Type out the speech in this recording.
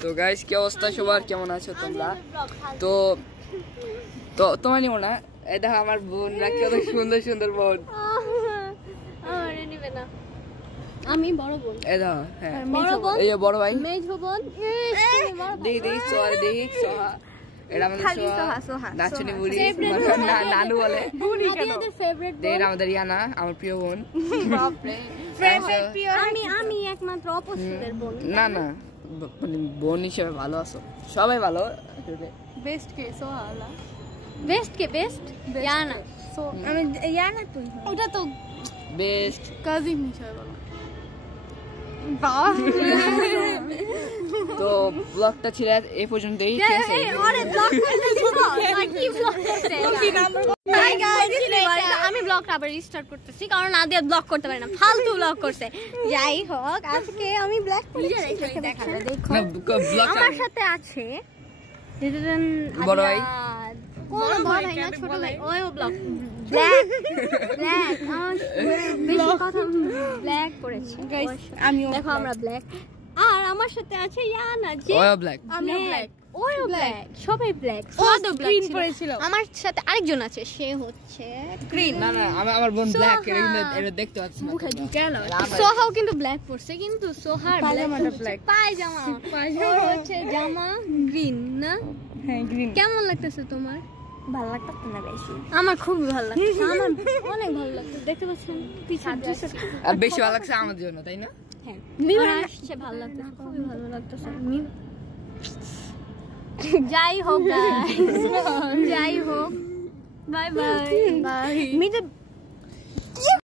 তো গাইস কি অবস্থা সবার, কেমন আছো তোমরা? তো তো তোমার নিও না, এটা আমার বোন, কত সুন্দর সুন্দর বোন। আমারে নিবে না, আমি বড় বোন। এটা হ্যাঁ বড় বোন, এই বড় ভাই মেজো বোন। দেখি দেখি সোহা, দেখি সোহা, এটা আমাদের সোহা নাচনি বুড়ি, নানু বলে আমাদের ফেভারিট বোন। দেখি আমাদের ইয়ানা, আমার প্রিয় বোন। বাপরে ফেভারিট প্রিয়, আমি একমাত্র অপছন্দের বোন। না না, মানে বোন হিসেবে ভালো আছো, সবাই ভালো। বেস্ট কে সোহালা, বেস্ট কে বেস্ট ইয়ানা। সো আমি ইয়ানা, তুই ওটা তো বেস্ট কাজিন হিসেবে বলো। তো ব্লগটা ছিল এই পর্যন্তই। আরে ব্লগ করতে দিছো কি ব্লগ করতে? হাই গাইস, আমি ব্লগটা আবার রিস্টার্ট করতেছি কারণ নাদিয়া ব্লগ করতে পারে না, ফালতু ব্লগ করছে। যাই হোক, আজকে আমি ব্লগ করতে দেখাবো। দেখো আমার সাথে আছে বড় ভাই, কোন বড় ভাই না, ছোট ভাই। ওইও ব্লগ ব্ল্যাক ব্ল্যাক, বেশি কথা ব্ল্যাক করেছি গাইস। আমিও দেখো আমরা ব্ল্যাক, আর আমার সাথে আছে ইয়ানা, যে ওয়ো ব্ল্যাক, আমিও ব্ল্যাক, ওয়ো ব্ল্যাক, সবাই ব্ল্যাক। সোহাদো ব্ল্যাক ছিল। আমার সাথে আরেকজন আছে, সে হচ্ছে গ্রিন। না না, আমার বোন ব্ল্যাক, এটা দেখতে পাচ্ছি না। মুখে ঢুকে না, সোহাও কিন্তু ব্ল্যাক পরছে, কিন্তু সোহার পায়জামাটা ব্ল্যাক, পায়জামা হচ্ছে জামা গ্রিন না? হ্যাঁ গ্রিন। কেমন লাগতেছে তোমার? ভালো লাগতেছে না বেশি, আমার খুব ভালো লাগছে, আমার অনেক ভালো লাগছে। দেখতে পাচ্ছেন পিছনে আর বেশি ভালো লাগছে আমার জন্য, তাই না? হ্যাঁ মিরর আসছে, ভালো লাগতেছে, খুবই ভালো লাগতেছে। যাই হোক গাইস, যাই হোক, বাই বাই বাই।